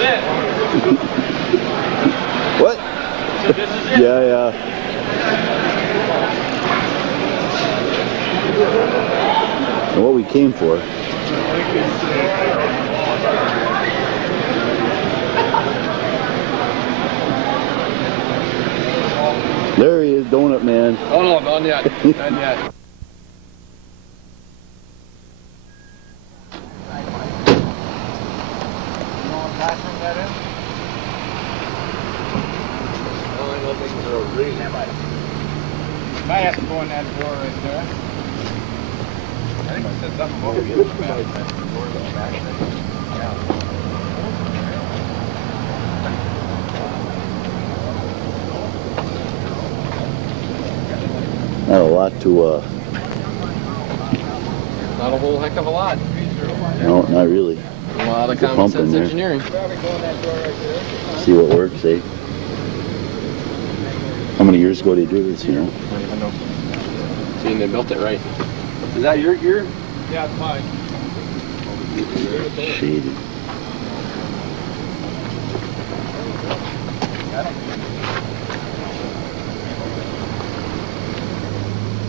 is it. What? So this is it. Yeah. And what we came for. There he is, Donut Man. Oh no, not yet. Not yet. I have to go in that door right there. I think I said something about the Not a lot to, Not a whole heck of a lot. no, not really. A lot of There's a common pump in sense there. engineering. See what works, eh? How many years ago did they do this, you know? I don't even know. Seeing they built it right. Is that your gear? Yeah, it's mine. Shady.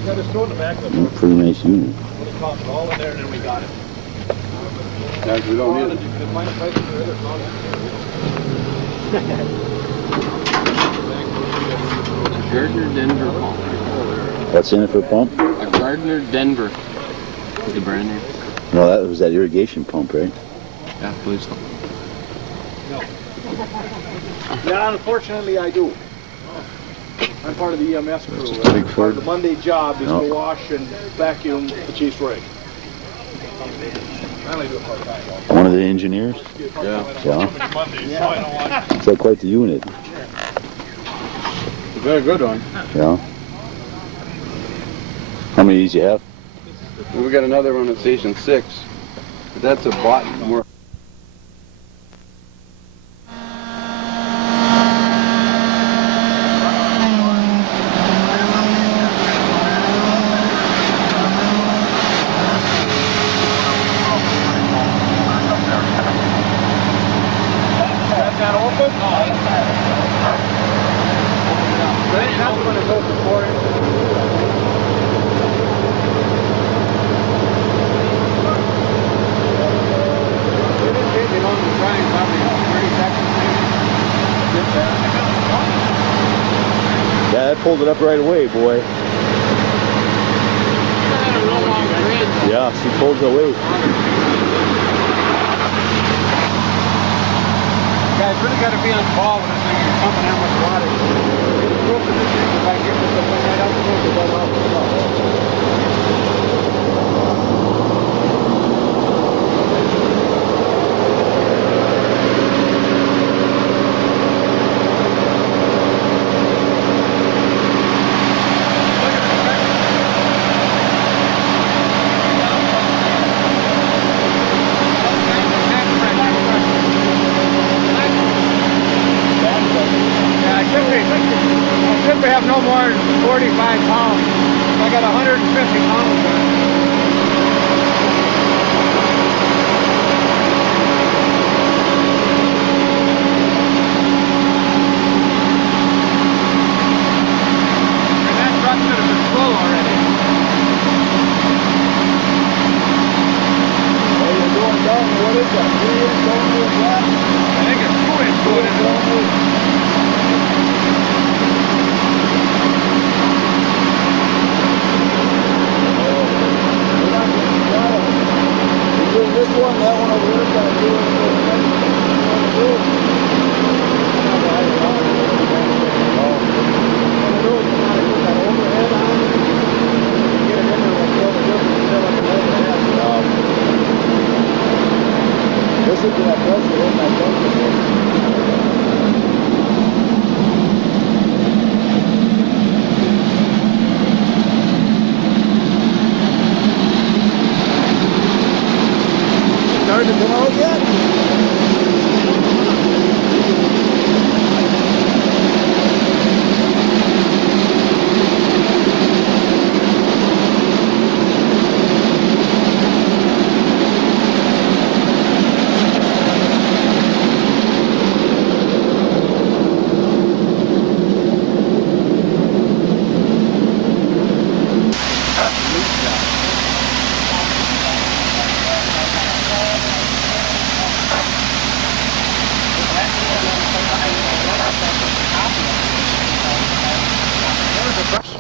Got a store in the back of the Pretty nice unit. It's all in there, and then we got it. Yeah, we don't need it. Gardner Denver pump. What's in it for a pump? A Gardner Denver is the brand name. No, that was that irrigation pump, right? Yeah, I believe so. No. Yeah, unfortunately I do. I'm part of the EMS crew. Just a big Part of the Ford. Monday job is No. to wash and vacuum the chief's rig. I only do it part-time. One of the engineers? Yeah. Yeah. Yeah. It's like quite the unit. It's a very good one. Yeah. How many of these you have? We got another one at Station 6. But that's a bot more. That open? That's when it's open 4 inches. It didn't take me long to grind, probably 30 seconds maybe. Yeah, that pulled it up right away, boy. Yeah, she pulled it away. Guys, really got to be on call when this thing is pumping that much water. Go for this thing, if I get this up right out the door, to run off the top. I should have no more than 45 pounds. I got 150 pounds on it. And that truck should have been full already. What are you doing down? What is that? 3 inch going to the flat? I think it's 2 inch going into the this one, that one over there, got to do this is that pressure in that thing. Started to come out yet?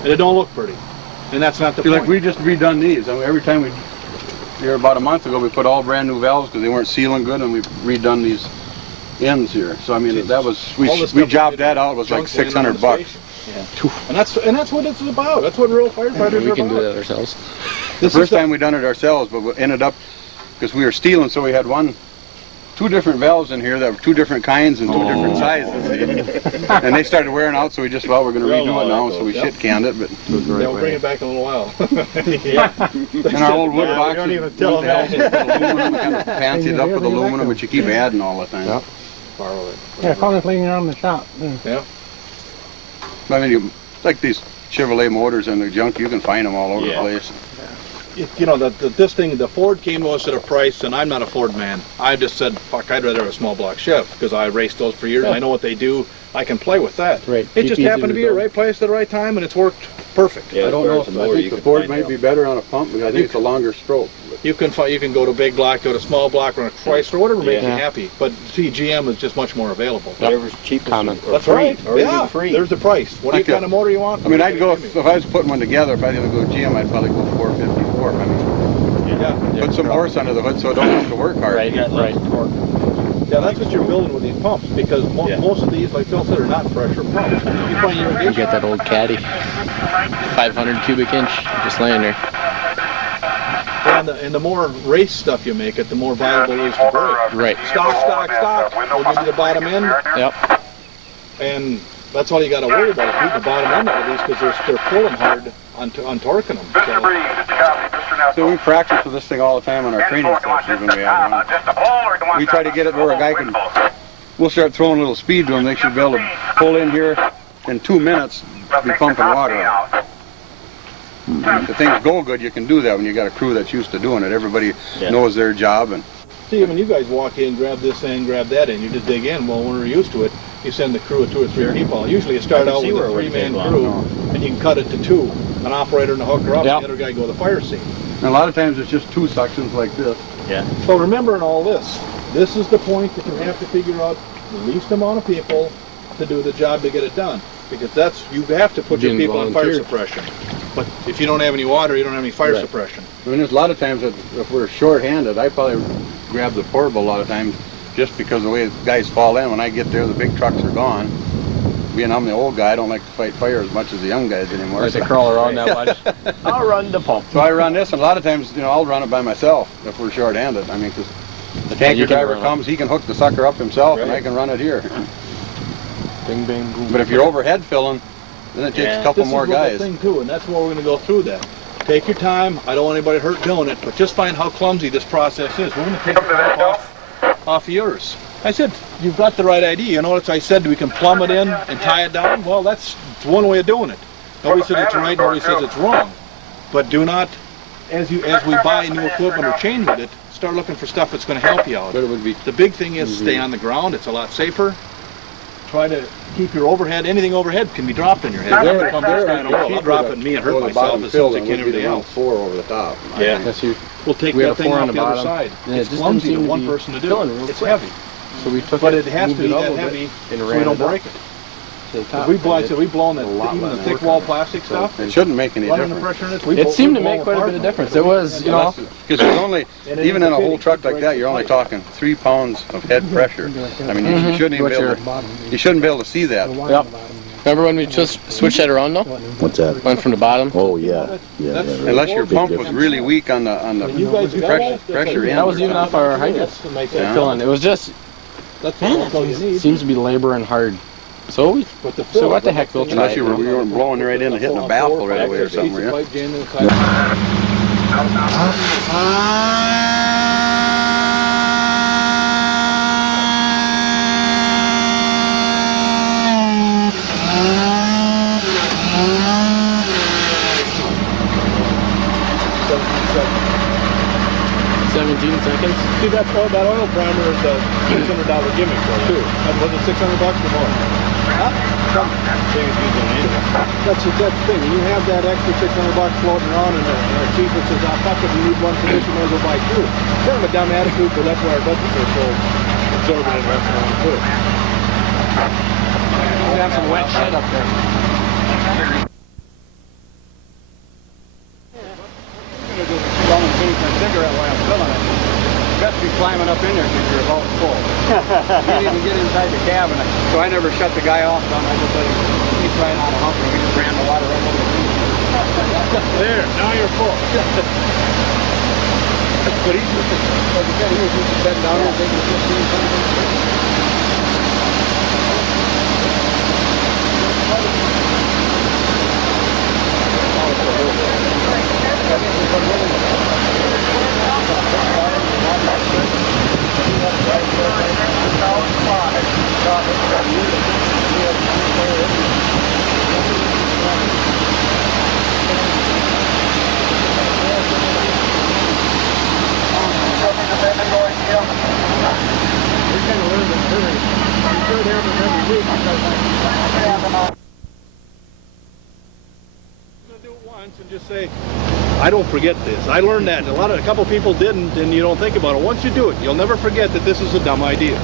and it don't look pretty. And that's not the See, point. like we just redone these. I mean, every time we, here about a month ago, we put all brand new valves because they weren't sealing good, and we redone these ends here. So I mean, that was we jobbed that out. It was like $600 bucks. Yeah. And that's what it's about. That's what real firefighters are about. We can do that ourselves. The first time we done it ourselves, but we ended up because we were stealing, so we had two different valves in here that were two different kinds and two different sizes. And they started wearing out, so we just, well, we're going to redo it now, so we shit canned it. But we'll bring it back in a little while. And our old wood boxes, don't even tell them that. aluminum, we kind of fancied up with aluminum, but you keep adding all the time. Yep. Yeah, call cleaning around the shop. Yeah. I mean, like these Chevrolet motors and the junk, you can find them all over the place. You know, this thing, the Ford came to us at a price, and I'm not a Ford man. I just said, fuck, I'd rather have a small block Chev, because I raced those for years, and I know what they do. I can play with that. Right. It just happened to be the right place at the right time, and it's worked perfect. I don't know, I think the Ford might be better on a pump, because I think it's a longer stroke. You can go to big block, go to small block, run a Chrysler, whatever makes you happy. But see, GM is just much more available. Whatever's cheapest. That's right. Or yeah. even free. There's the price. What kind of motor you want? I mean, I'd go, if I was putting one together, if I was going to go GM, I'd probably go 454. I mean, put some horse under the hood so it don't have to work hard. Right. Yeah, that's what you're building with these pumps, because most of these, like Phil said, are not pressure pumps. You find You irrigation. get that old caddy, 500 cubic inch, just laying there. And the more race stuff you make it, the more viable it is to break. Right. Stock. We'll give you the bottom end. Yep. And that's all you got to worry about, is keeping the bottom end out of these, because they're pulling hard on torquing them. So we practice with this thing all the time on our training sessions when we have one. We try to get it where a guy can, we'll start throwing a little speed to him, they should be able to pull in here in 2 minutes, be pumping water out. If things go good, you can do that when you got a crew that's used to doing it. Everybody knows their job. And see, when you guys walk in, grab this end, grab that end, you just dig in. Well, when we're used to it, you send the crew of 2 or 3 people. Usually you start out with a 3-man crew, and you can cut it to 2. An operator and a hooker up, and the other guy go to the fire scene. And a lot of times it's just 2 suctions like this. Yeah. So remember in all this is the point that you have to figure out the least amount of people to do the job to get it done. Because you have to put your people on fire suppression. But if you don't have any water, you don't have any fire suppression. I mean, there's a lot of times that if we're short-handed, I probably grab the portable a lot of times just because the way guys fall in. When I get there, the big trucks are gone. Being I'm the old guy, I don't like to fight fire as much as the young guys anymore. Like to crawl around that much. I'll run the pump. So I run this, and a lot of times, I'll run it by myself if we're short-handed. I mean, because the tanker driver comes, he can hook the sucker up himself, and I can run it here. Bing, bang, boom. But if you're overhead filling, then it takes a couple more guys. This is the thing too, and that's where we're going to go through that. Take your time. I don't want anybody hurt doing it, but just find how clumsy this process is. We're going to take the top off yours. I said, you've got the right idea. You know what I said? We can plumb it in and tie it down. Well, that's one way of doing it. Nobody says it's right, nobody says it's wrong. But do not, as we buy new equipment or change with it, start looking for stuff that's going to help you out. But it would be the big thing is stay on the ground. It's a lot safer. Try to keep your overhead. Anything overhead can be dropped on your head. I'll drop it and me and hurt myself as soon as I can everything else. 4 over the top. Yeah. We'll take that thing off the other side. Yeah, it's clumsy to one person to do. It's heavy. So we took but it has to be that heavy and so we don't break it. We've blown that, even the thick wall plastic stuff. It shouldn't make any Running the difference. pressure in it. It seemed to make quite a bit of difference. It was, because there's only, even in a whole truck like that, you're only talking 3 pounds of head pressure. I mean, you shouldn't even be able to see that. Yep. Remember when we just switched that around though? What's that? Went from the bottom? Oh, yeah. Yeah. Unless your pump was really weak on the pressure end. That was even off our hydrant filling. It was just, seems to be laboring hard. So what the heck, we'll try Unless you weren't blowing right in and hitting a baffle right away or something, were you? seconds. See, that oil primer is a $600 gimmick for you. Was it $600 or more? Huh? That's the thing. When you have that extra $600 floating around and a cheaper says, "Oh, fuck it, we need one position, we'll go buy 2." It's kind of a dumb attitude, but that's why our budgets are so exorbitant and restaurant too. We have some wet shit up there. best be climbing up in there because you're about full. You didn't even get inside the cabin, so I never shut the guy off. I just let him keep right on the hump, and we just ran the water right over the There, now you're full. That's what he's just, like I said, he was just sitting down here taking 15 minutes. Do it once and just say, I don't forget this. I learned that. A couple people didn't, and you don't think about it. Once you do it, you'll never forget that this is a dumb idea.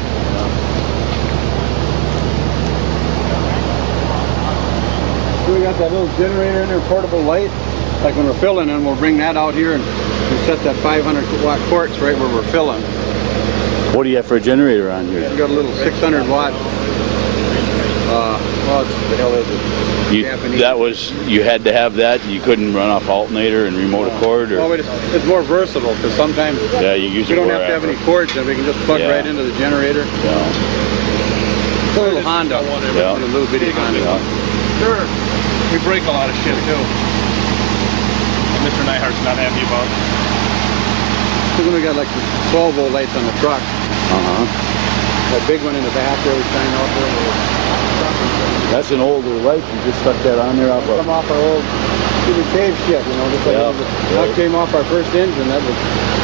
We got that little generator in there, portable light. Like when we're filling, and we'll bring that out here and we set that 500 watt quartz right where we're filling. What do you have for a generator on here? We got a little 600 watt. Well, the hell is it? Japanese. You had to have that. You couldn't run off alternator and remote a cord, or Well, it's more versatile because sometimes yeah, you use we it don't for have to have effort. any cords, and we can just plug Yeah. right into the generator. Yeah. It's a little Honda, Yeah. a little bitty Honda. Sure. We break a lot of shit too. And Mr. Nyhart's not happy about. Then we got like the 12 volt lights on the truck. Uh-huh. That big one in the back there, we shine out there. That's an older light. You just stuck that on there off Come of. off our old Cuban cave shit, you know. Just like Yeah. that came off our first engine. That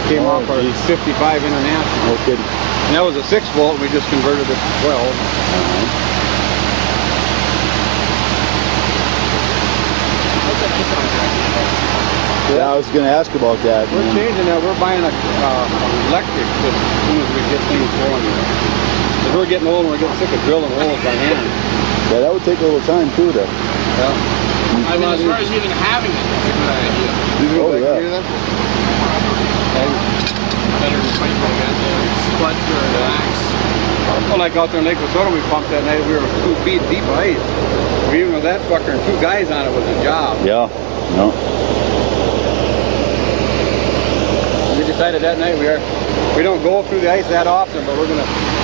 came Oh, off our geez. 55 International. No kidding. And that was a 6 volt. We just converted it to 12. Uh-huh. Yeah, I was going to ask about that. We're changing that. We're buying a electric as soon as we get things going. Because we're getting old and we're getting sick of drilling holes by hand. Yeah, that would take a little time too, though. Yeah. I mean, as far as even having it, that's a good idea. Oh, yeah. Better to fight like that, spud or an axe. Well, like out there in Lake Wissota, we pumped that night. We were 2 feet deep ice. Even with that fucker and 2 guys on it was a job. Yeah. No. We decided that night we don't go through the ice that often, but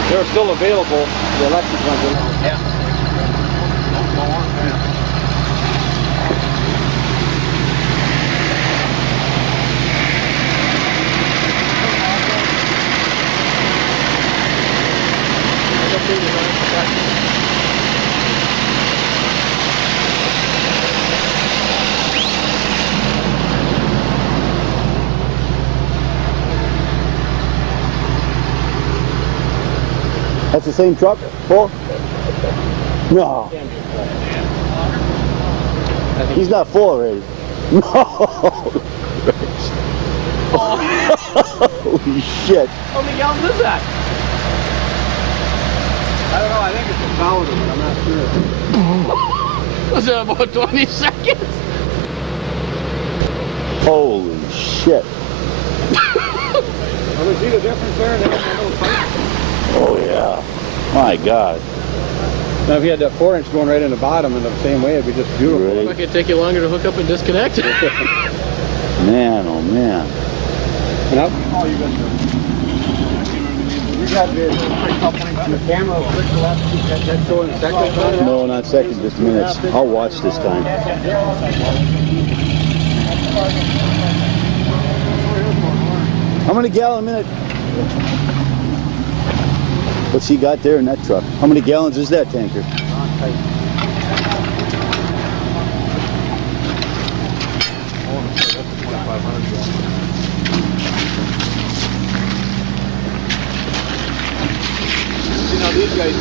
they're still available, the electric ones. Yeah. That's the same truck, full? No. He's not full already. No. Holy shit. How many gallons is that? I don't know, I think it's a solid one, I'm not sure. Was it about 20 seconds? Holy shit. Well, we see the difference there, and then that little pipe. Oh yeah. My God. Now if you had that 4-inch going right in the bottom in the same way, it'd be just beautiful. Right. It could take you longer to hook up and disconnect. Man, oh man. Yep. Oh, you got the camera will click the left, that's showing second. No, not second, just minutes. I'll watch this time. How many gallon a minute? What's he got there in that truck? How many gallons is that tanker? See, now these guys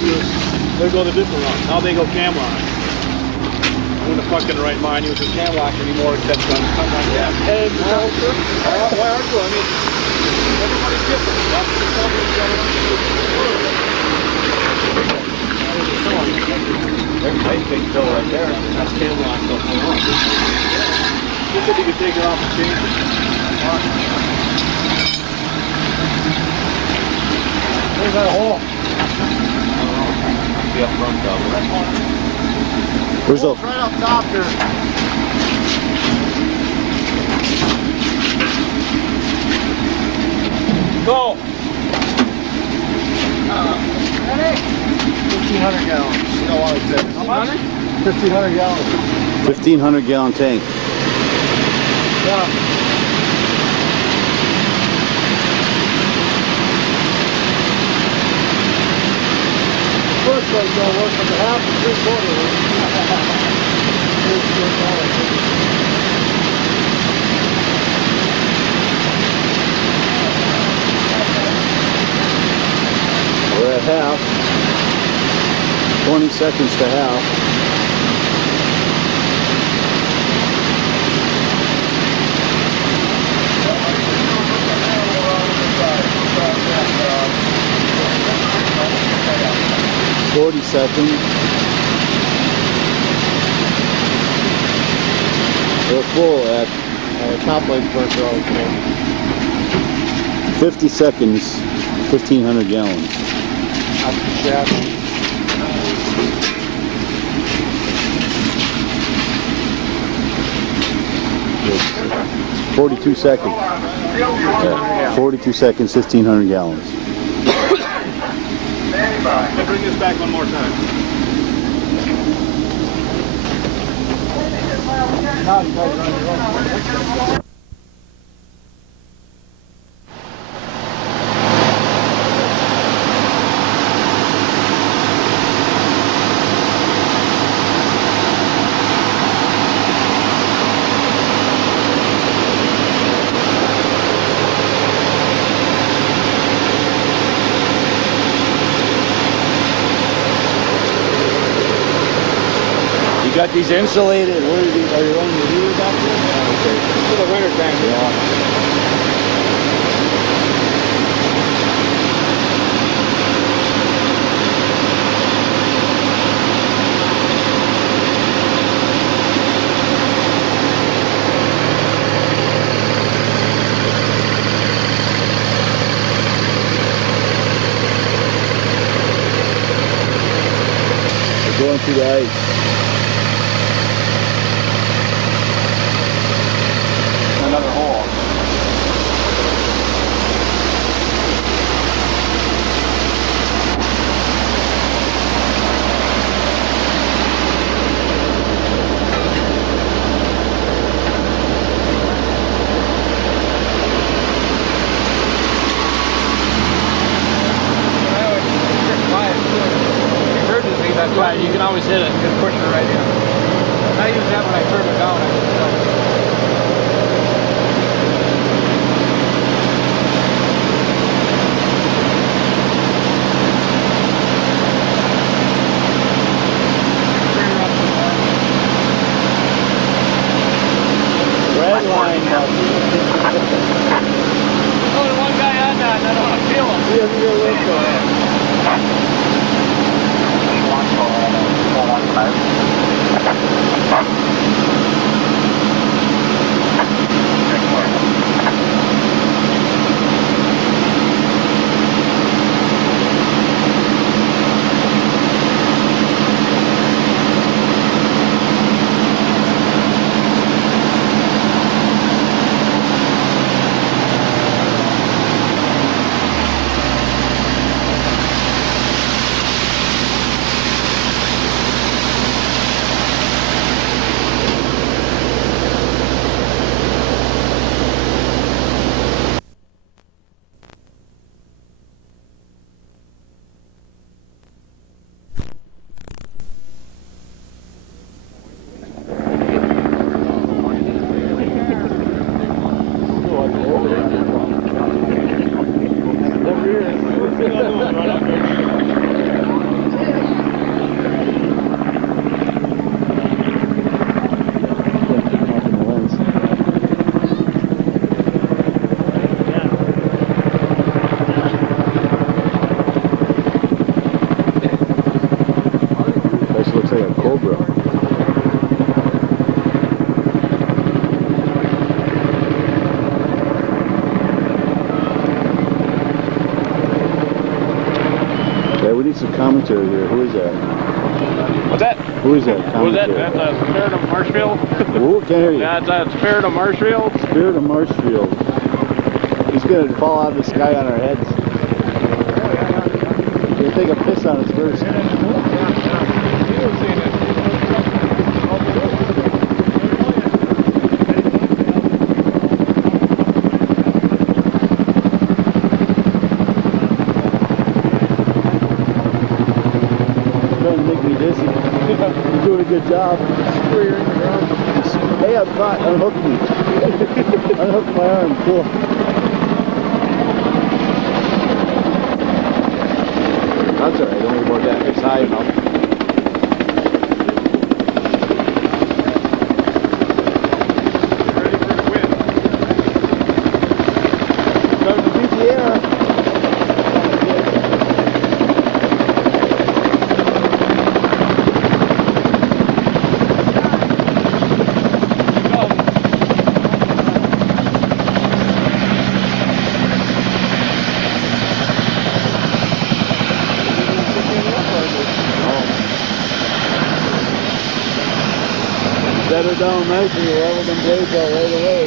they go the different route. Now they go cam lock. I'm in the fucking right mind use a cam lock anymore except on something like that. Hey, why aren't you? I mean, everybody's different. That's the company There's a nice big bill right there. That's cam lock stuff. You said you could take it off and change it. that a hole? Be up front, probably. Where's the? Right up top there. Go. 1,500 gallons. You know what I said? How much? 1,500 gallons. 1,500 gallon tank. Yeah. First one's gonna work with the half and 3/4. We're at half. 20 seconds to half. Seconds. We're full at top legs work well. 50 seconds, 1,500 gallons. Out the shaft. 42 seconds. Yeah, 42 seconds, 1,500 gallons. Bring this back one more time. Now you guys are on your own. You got these insulated. What are you running the heater back there? Yeah, okay. For the winter time. Yeah. We're going through the ice. Another hole. Right, you can always hit it. You can push it right in. I use that when I turn it down. I just Red line. only one guy on that, and I don't want to feel him. He hasn't got a lift on it. Looks like a cobra. we need some commentary here. Who is that? What's that? Who is that? Who's that? Commentary? That's Spirit of Marshfield. Who? Can't hear you. That's Spirit of Marshfield. Spirit of Marshfield. He's gonna fall out of the sky on our heads. He'll take a piss on us first. Trying to make me dizzy. You're doing a good job. Hey, I'm caught. Unhook me. Unhook my arm. Cool. That's alright. Don't worry about that. It's high enough. Ready for the wind. Starting to beat the air. Set her down nicely, level them blades out right away.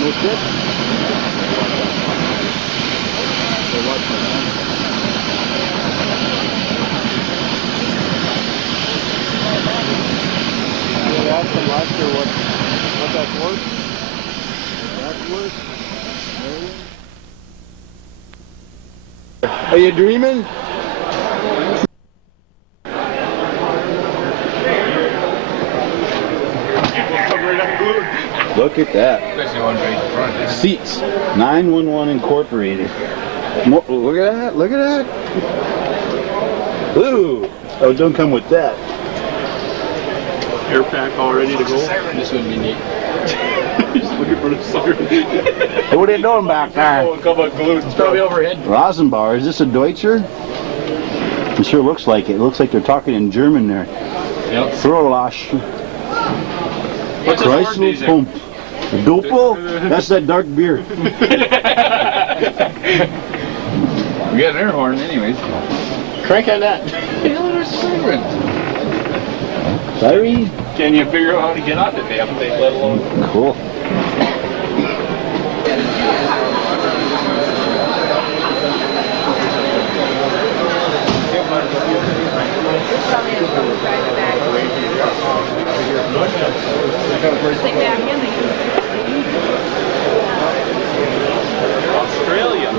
No shit? I asked him last year what that's worth. Are you dreaming? Look at that. Especially one right in front. Seats. 911 Incorporated. Look at that. Look at that. Ooh. Oh, don't come with that. Air pack all ready to go. This would be neat. Just looking for the siren. Hey, what are you doing back there? Oh, a couple of glues. It's probably overhead. Rosenbauer. Is this a Deutscher? It sure looks like it. It looks like they're talking in German there. Yep. Throlash. What's the Ford Chrysler diesel? Pump. Doppel? That's that dark beer. We got an air horn anyways. Crank on that. There's sirens. Siren? Can you figure out how to get off the damn thing, let alone... Cool. Australia.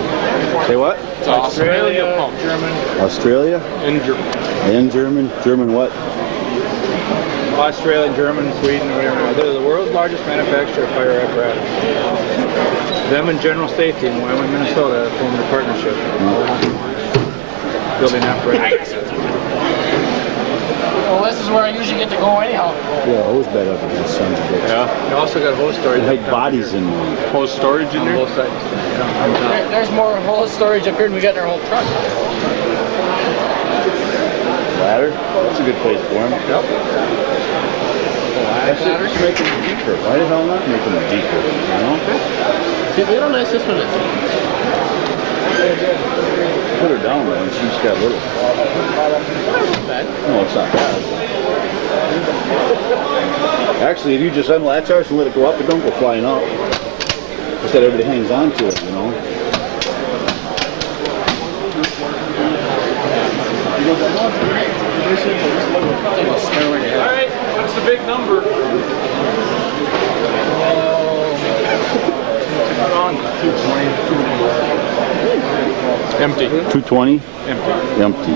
Say what? It's Australia pump. German. Australia? In German. And German? German what? Australia, German, Sweden, whatever. They're the world's largest manufacturer of fire apparatus. Them and General Safety in Wyoming, Minnesota formed a partnership. Building apparatus. Well, this is where I usually get to go anyhow. Yeah, hose bed up in these sons of bitches. Yeah. You also got hose storage. They had bodies in them. Hose storage in on there? both sides. Yeah, on top. There's more whole storage up here than we got in our whole truck. Ladder? That's a good place for them. Yep. That's it. Just make them deeper. Why the hell not make them deeper? You know? See, look how nice this one is. Put her down though, and she's got little. No, it's not bad. Actually, if you just unlatch ours and let it go up, it don't go flying up. Instead, everybody hangs on to it, you know? Alright, what's the big number? Empty. 220? Empty. Empty.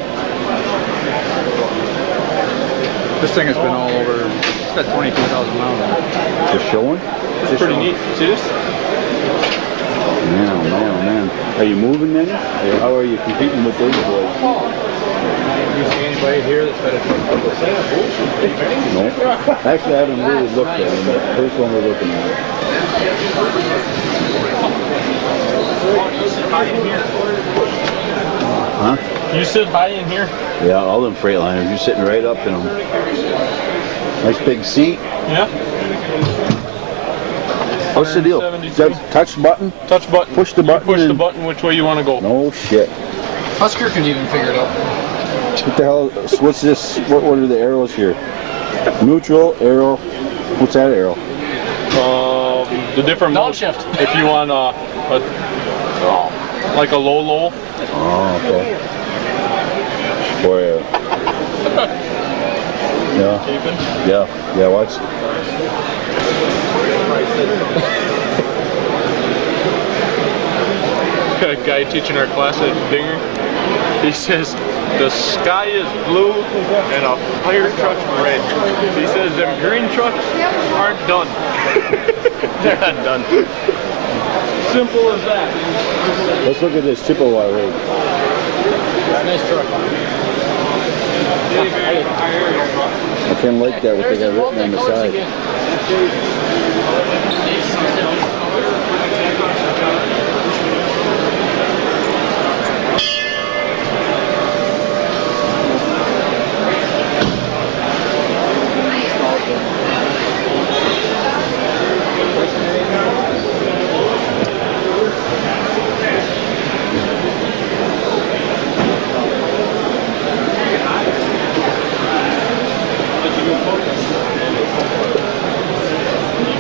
This thing has been all over. It's got 22,000 miles on it. Just showing? It's pretty neat. See this? Man, oh man, oh man. Are you moving any? How are you competing with those boys? You see any anybody here that's had a truck? No. Actually, I haven't really looked at it. The first one we're looking at. Huh? You sit high in here? Yeah, all them Freightliners. You're sitting right up in them. Nice big seat. Yeah. What's the deal? Just touch button? Touch button. Push the button. Push the and- button which way you want to go. No shit. Husker can even figure it out. What the hell? What's this? What are the arrows here? Neutral, arrow. What's that arrow? The different modes. Downshift. If you want like a low. Oh, okay. For yeah. Watch. A guy teaching our class at Dinger, he says the sky is blue and a fire truck's red. He says them green trucks aren't done. They're not done. Simple as that. Let's look at this Chippewa rig. Nice truck. I kind of like that what they got written on the side.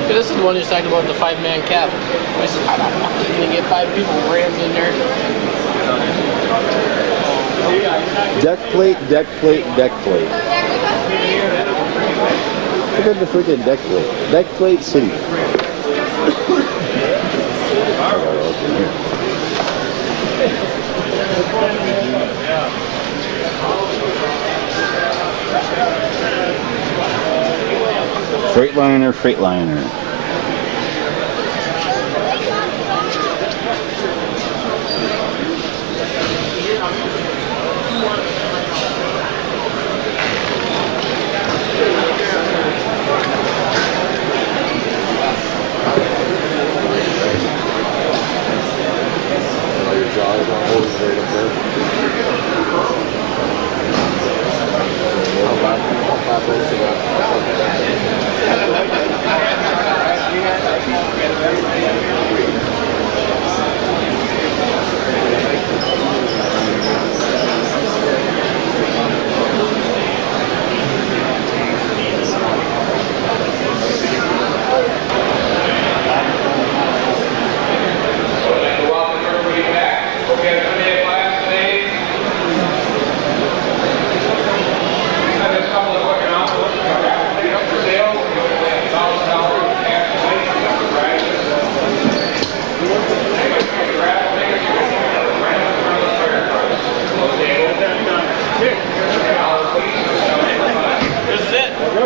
This is the one who's talking about the 5-man cab. I said, how the fuck are you gonna get 5 people rammed in there? Deck plate. Look at the freaking deck plate. Deck plate city. Freightliner.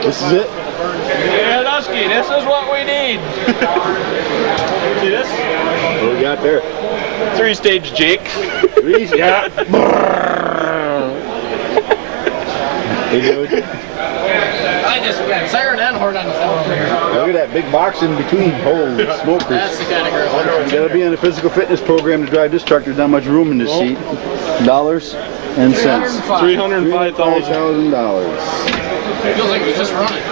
This is it? Yeah, Dusky, this is what we need. See this? What we got there? 3-stage Jake. Yeah. Hey, dude. I just got siren and horn on the floor over here. Look at that big box in between. Holy smokers. That's the kind of girl. You gotta be on a physical fitness program to drive this truck. There's not much room in this seat. Dollars and cents. $305,000. $305,000. Feels like it's just running.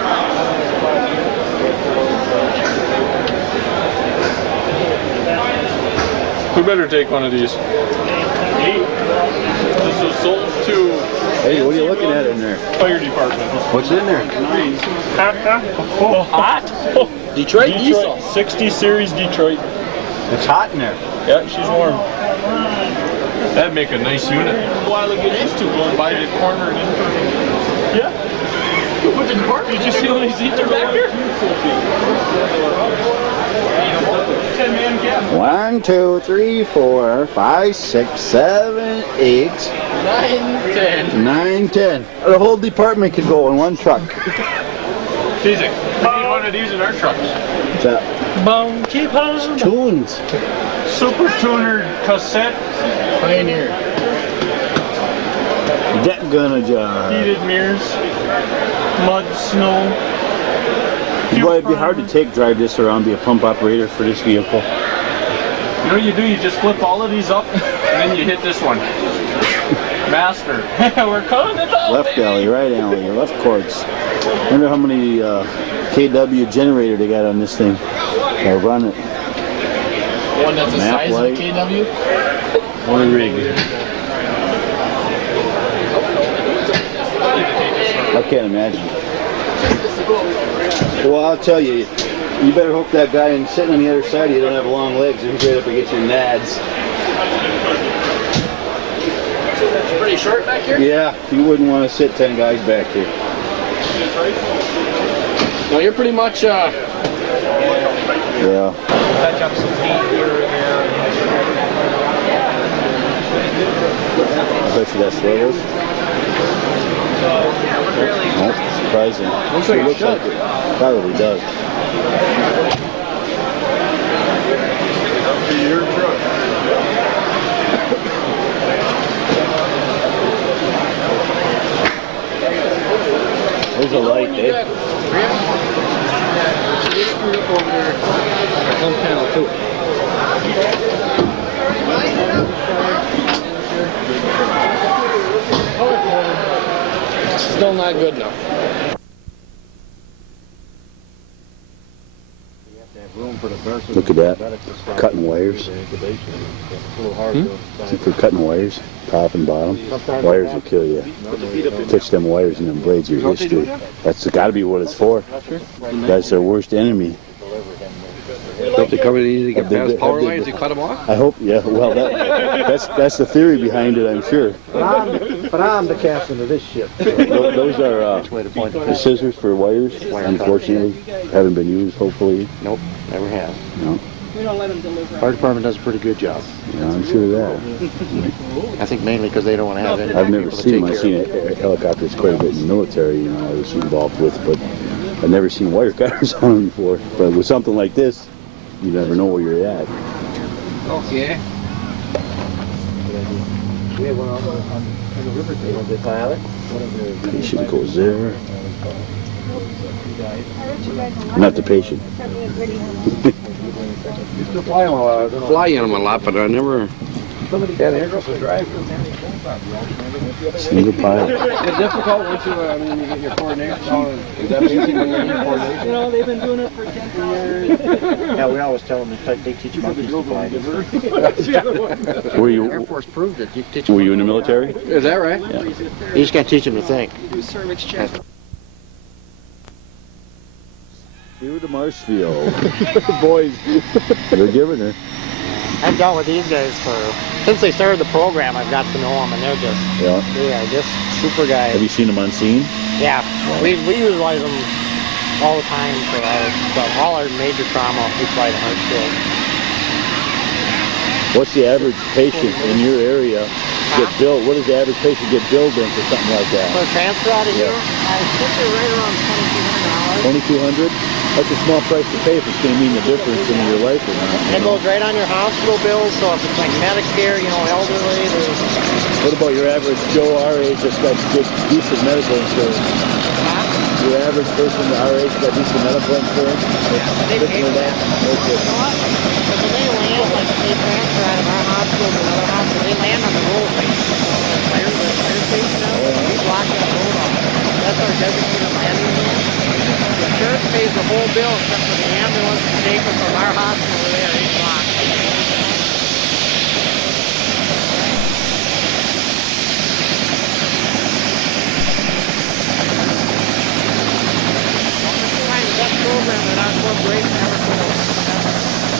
Who better take one of these? This was sold to Hey, what are you looking at in there? fire department. What's in there? Oh, hot? Oh, Detroit diesel. 60 series Detroit. It's hot in there. Yeah, she's warm. That'd make a nice unit. A while to get used to going by the corner and in. Yeah. What's the corner? Did you see how many seats are back here? 10-man cab. 1, 2, 3, 4, 5, 6, 7, 8, 9, 10. 9, 10. The whole department could go in one truck. Easy. We need one of these in our trucks. What's that? Monkey Pound. Tunes. Super Tuner cassette. Pioneer. That gonna job. heated mirrors, mud, snow. Boy, it'd be hard to drive this around, be a pump operator for this vehicle. You know what you do? You just flip all of these up, and then you hit this one. Master. We're coming it up, Left alley, right alley, left quartz. Wonder how many kW generator they got on this thing. I'll run it. One that's the Map size light. of a KW? What a rig. I can't imagine. Well, I'll tell you, you better hope that guy sitting on the other side of you don't have long legs and he's right up against your nads. It's pretty short back here? Yeah, you wouldn't want to sit 10 guys back here. No, you're pretty much, Yeah. Touch up some paint here and there. I bet you that swivels. Nope, surprising. Looks like it looks should. like it probably does. Your truck. There's a light, eh? One panel too. still not good enough. Look at that. Cutting wires. See, for cutting wires, top and bottom. Wires will kill you. Touch them wires and them blades, your history. That's got to be what it's for. That's their worst enemy. Don't they come in easy to get Have they- past power have they- lines, you cut them off? I hope, yeah. Well, that's the theory behind it, I'm sure. But I'm the captain of this ship. Those are the scissors for wires. Unfortunately, haven't been used. Hopefully, Nope, never have. no. Fire department does a pretty good job. Yeah, I'm sure of that. I think mainly because they don't want to have any I've never people to seen them. take I've care seen helicopters quite a bit in the military. You know, I was involved with, but I've never seen wire cutters on them before. But with something like this, you never know where you're at. Okay. We had one on the river table. They pilot. Patient goes there. Not the patient. Used to fly in them a lot, but I never had interest to drive. Single pilot. It's difficult once you, I mean, you get your coordination. Is that easy when you need coordination? You know, they've been doing it for 10 years. Yeah, we always tell them they teach monkeys to fly. Were Air you Force proved it. You teach were you in the military? Is that right? You just can't teach them to think. Do service check. Through the Marshfield. Boys, they're giving her. I've dealt with these guys since they started the program. I've got to know them, and they are just super guys. Have you seen them on scene? Yeah, we utilize them all the time for all our major trauma. We fly to Hartsfield. What's the average patient in your area get billed? What does the average patient get billed in for something like For that? a transfer out of here, I think they're right around $2,200. $2,200? That's a small price to pay if it's going to mean the difference in your life or not. And it goes right on your hospital bills. So if it's like Medicare, elderly, there's What about your average Joe our age that's got good, decent medical insurance? Your average person our age got decent medical insurance? they pay for that. Okay. But when they land, like they transfer out of our hospital to another hospital, they land on the road, like the fire station now. We block that road off. That's our designated landing zone. The insurance pays the whole bill except for the ambulance to take us from our hospital to there, 8 blocks. That program that our corporation ever sold.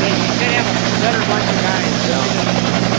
You can have a better bunch of guys.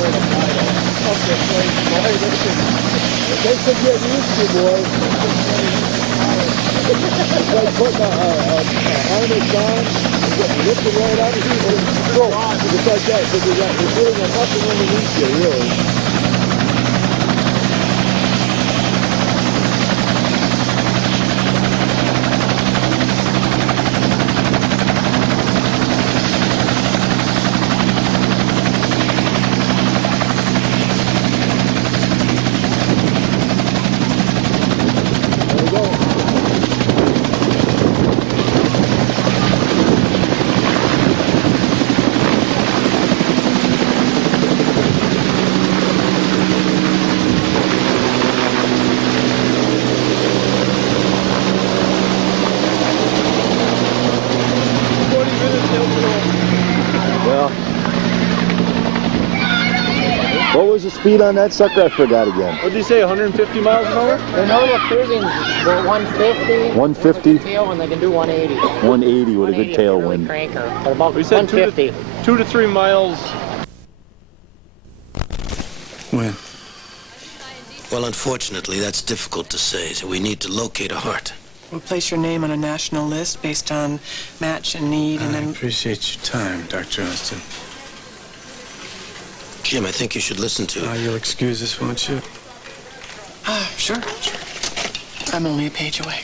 They could get used to, boy. It's like putting a harness on and getting lifted right out of you. It's like that, because you're feeling nothing underneath you, really. What was the speed on that sucker? I forgot again. What did you say, 150 miles an hour? The normal cruising, they're 150. 150? With a tailwind, they can do 180. 180 with a good tailwind. Cranker, but about We said 150. 2 to 3 miles. When? Well, unfortunately, that's difficult to say, so we need to locate a heart. We'll place your name on a national list based on match and need, and I then... appreciate your time, Dr. Austin. Jim, I think you should listen to... you'll excuse us, won't you? Sure. I'm only a page away.